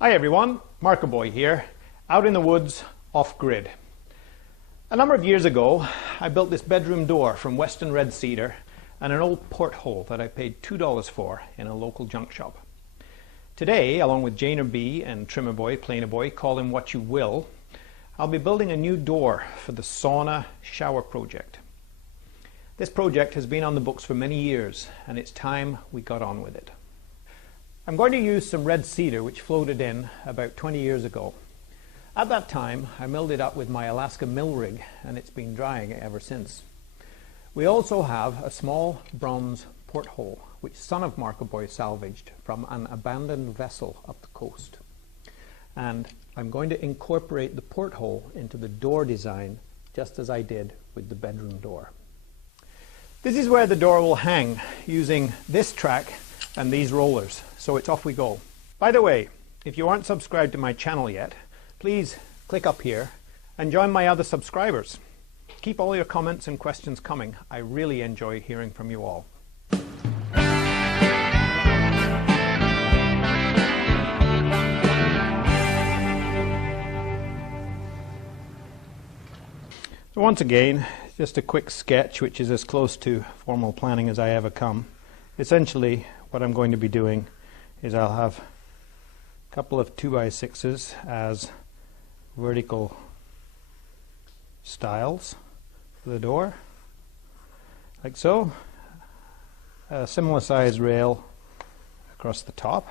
Hi everyone, Markaboy here, out in the woods, off-grid. A number of years ago, I built this bedroom door from Western red cedar and an old porthole that I paid $2 for in a local junk shop. Today, along with Janer B and Trimmerboy, Plainaboy, call him what you will, I'll be building a new door for the Sauna shower project. This project has been on the books for many years, and it's time we got on with it. I'm going to use some red cedar which floated in about 20 years ago. At that time, I milled it up with my Alaska mill rig, and it's been drying ever since. We also have a small bronze porthole, which son of Markaboy salvaged from an abandoned vessel up the coast. And I'm going to incorporate the porthole into the door design, just as I did with the bedroom door. This is where the door will hang, using this track and these rollers. So it's off we go. By the way, if you aren't subscribed to my channel yet, please click up here and join my other subscribers. Keep all your comments and questions coming. I really enjoy hearing from you all. So once again, just a quick sketch, which is as close to formal planning as I ever come. Essentially, what I'm going to be doing is I'll have a couple of 2x6s as vertical stiles for the door, like so. A similar size rail across the top.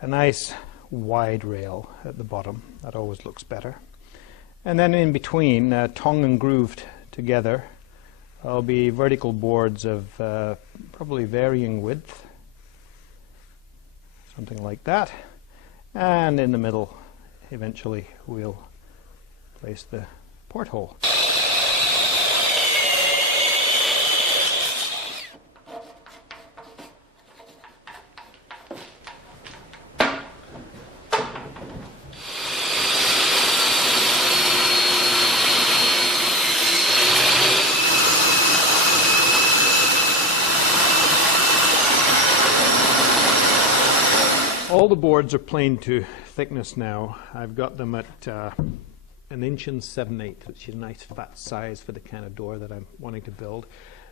A nice wide rail at the bottom, that always looks better. And then in between, tongue and grooved together, there'll be vertical boards of probably varying width, something like that. And in the middle, eventually, we'll place the porthole. All the boards are planed to thickness now. I've got them at 1 inch and 7/8, which is a nice fat size for the kind of door that I'm wanting to build.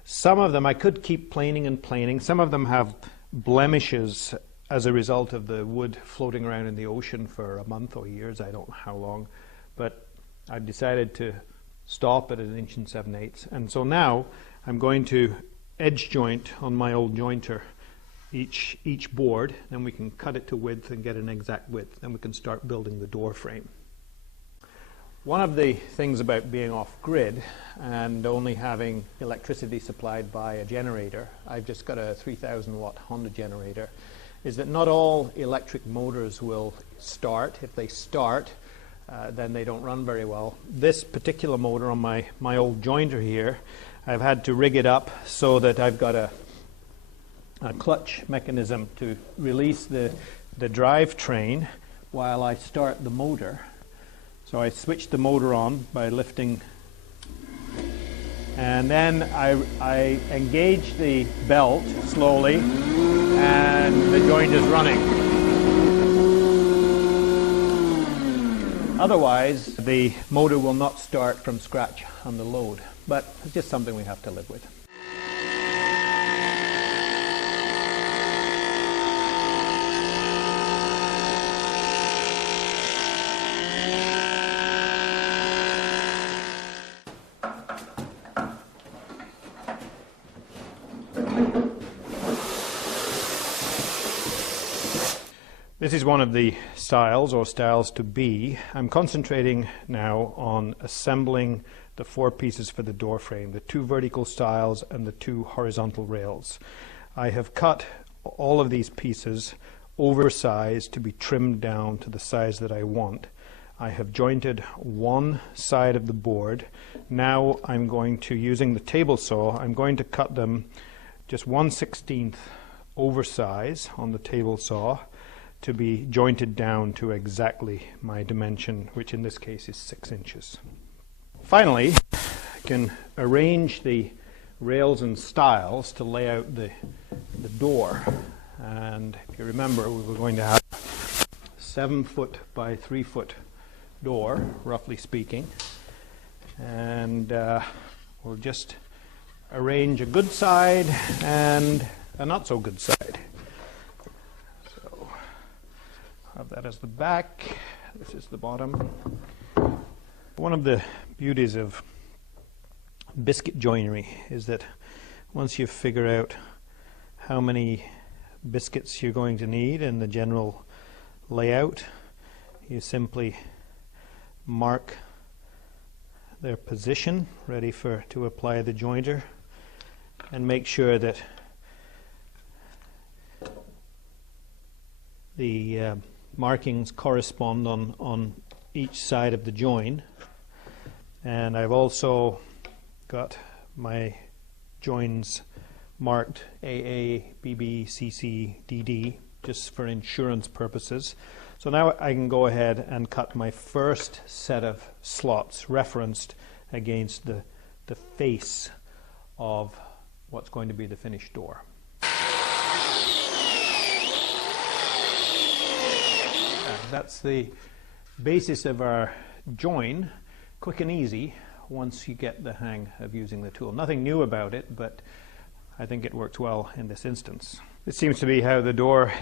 Some of them I could keep planing and planing. Some of them have blemishes as a result of the wood floating around in the ocean for a month or years, I don't know how long. But I've decided to stop at 1 inch and 7/8. And so now I'm going to edge joint on my old jointer each board, and we can cut it to width and get an exact width. Then we can start building the door frame. One of the things about being off-grid and only having electricity supplied by a generator, I've just got a 3,000 watt Honda generator, is that not all electric motors will start. If they start, then they don't run very well. This particular motor on my old jointer here, I've had to rig it up so that I've got a clutch mechanism to release the drivetrain while I start the motor. So I switch the motor on by lifting, and then I engage the belt slowly, and the joint is running. Otherwise, the motor will not start from scratch on the load, but it's just something we have to live with. This is one of the styles, or styles to be. I'm concentrating now on assembling the 4 pieces for the door frame, the 2 vertical stiles and the 2 horizontal rails. I have cut all of these pieces oversized to be trimmed down to the size that I want. I have jointed one side of the board. Now I'm going to, using the table saw, I'm going to cut them just 1/16 oversize on the table saw, to be jointed down to exactly my dimension, which in this case is 6 inches. Finally, I can arrange the rails and stiles to lay out the door. And if you remember, we were going to have 7-foot by 3-foot door, roughly speaking. And we'll just arrange a good side and a not so good side. So have that as the back. This is the bottom. One of the beauties of biscuit joinery is that once you figure out how many biscuits you're going to need and the general layout, you simply mark their position ready to apply the jointer, and make sure that the markings correspond on each side of the join. And I've also got my joins marked AA, BB, CC, DD, just for insurance purposes. So now I can go ahead and cut my first set of slots referenced against the face of what's going to be the finished door. That's the basis of our join. Quick and easy once you get the hang of using the tool. Nothing new about it, but I think it works well in this instance. This seems to be how the door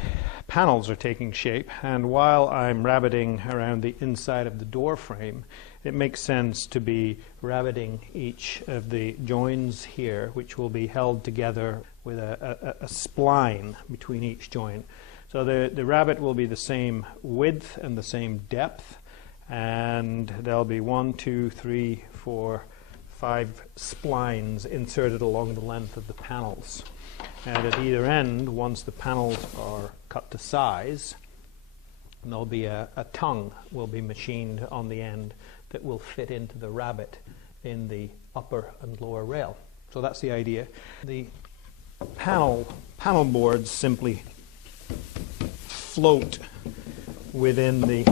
panels are taking shape, and while I'm rabbiting around the inside of the door frame, it makes sense to be rabbiting each of the joins here, which will be held together with a spline between each join. So the rabbet will be the same width and the same depth, and there'll be 1, 2, 3, 4, 5 splines inserted along the length of the panels. And at either end, once the panels are cut to size, there'll be a tongue will be machined on the end that will fit into the rabbet in the upper and lower rail. So that's the idea. The panel boards simply float within the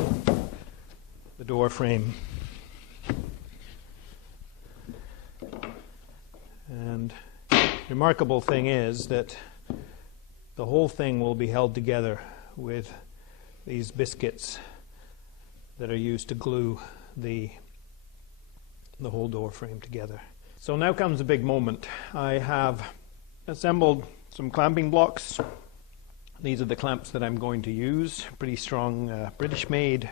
door frame. And the remarkable thing is that the whole thing will be held together with these biscuits that are used to glue the whole door frame together. So now comes the big moment. I have assembled some clamping blocks. These are the clamps that I'm going to use. Pretty strong British made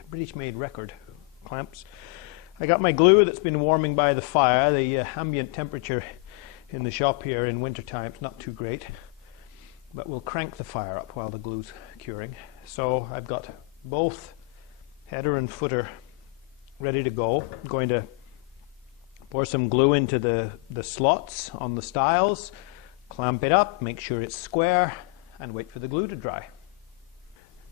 record clamps. I got my glue that's been warming by the fire. The ambient temperature in the shop here in winter time is not too great, but we'll crank the fire up while the glue's curing. So I've got both header and footer ready to go. I'm going to pour some glue into the slots on the stiles, clamp it up, make sure it's square, and wait for the glue to dry.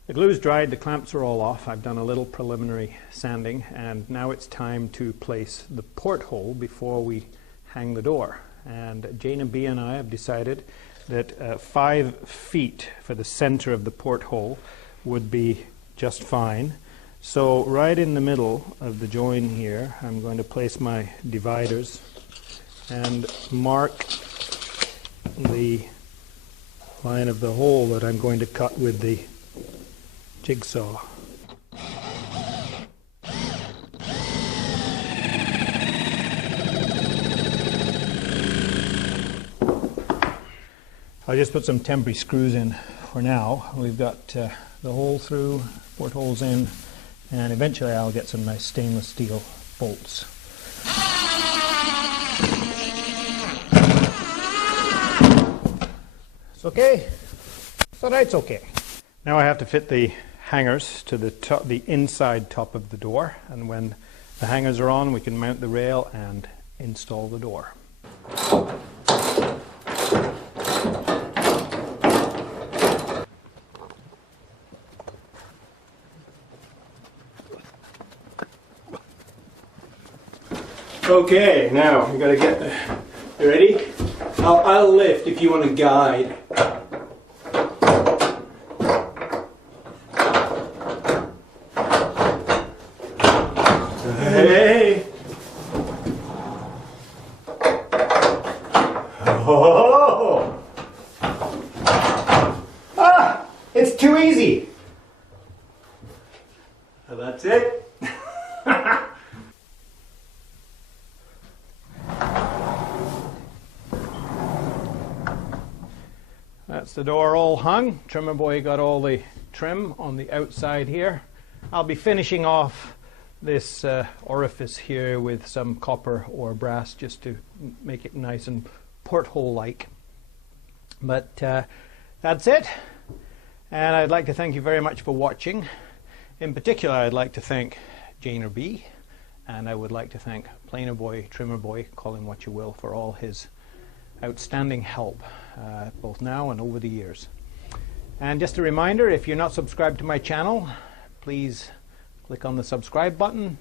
The glue's dried, the clamps are all off. I've done a little preliminary sanding, and now it's time to place the porthole before we hang the door. And Jane and B and I have decided that 5 feet for the center of the porthole would be just fine. So right in the middle of the join here, I'm going to place my dividers and mark the line of the hole that I'm going to cut with the jigsaw. I'll just put some temporary screws in for now. We've got the hole through, portholes in, and eventually I'll get some nice stainless steel bolts. It's okay? So that's okay. Now I have to fit the hangers to the inside top of the door, and when the hangers are on, we can mount the rail and install the door. Okay, now you got to get you ready? I'll lift if you want to guide. Hey! Oh! Ah! It's too easy! And that's it. That's the door all hung. Trimmer boy got all the trim on the outside here. I'll be finishing off this orifice here with some copper or brass just to make it nice and porthole-like. But that's it. And I'd like to thank you very much for watching. In particular, I'd like to thank Janer B. And I would like to thank Planer Boy, Trimmer Boy, call him what you will, for all his outstanding help, both now and over the years. And just a reminder, if you're not subscribed to my channel, please click on the subscribe button,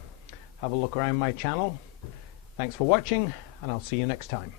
have a look around my channel. Thanks for watching, and I'll see you next time.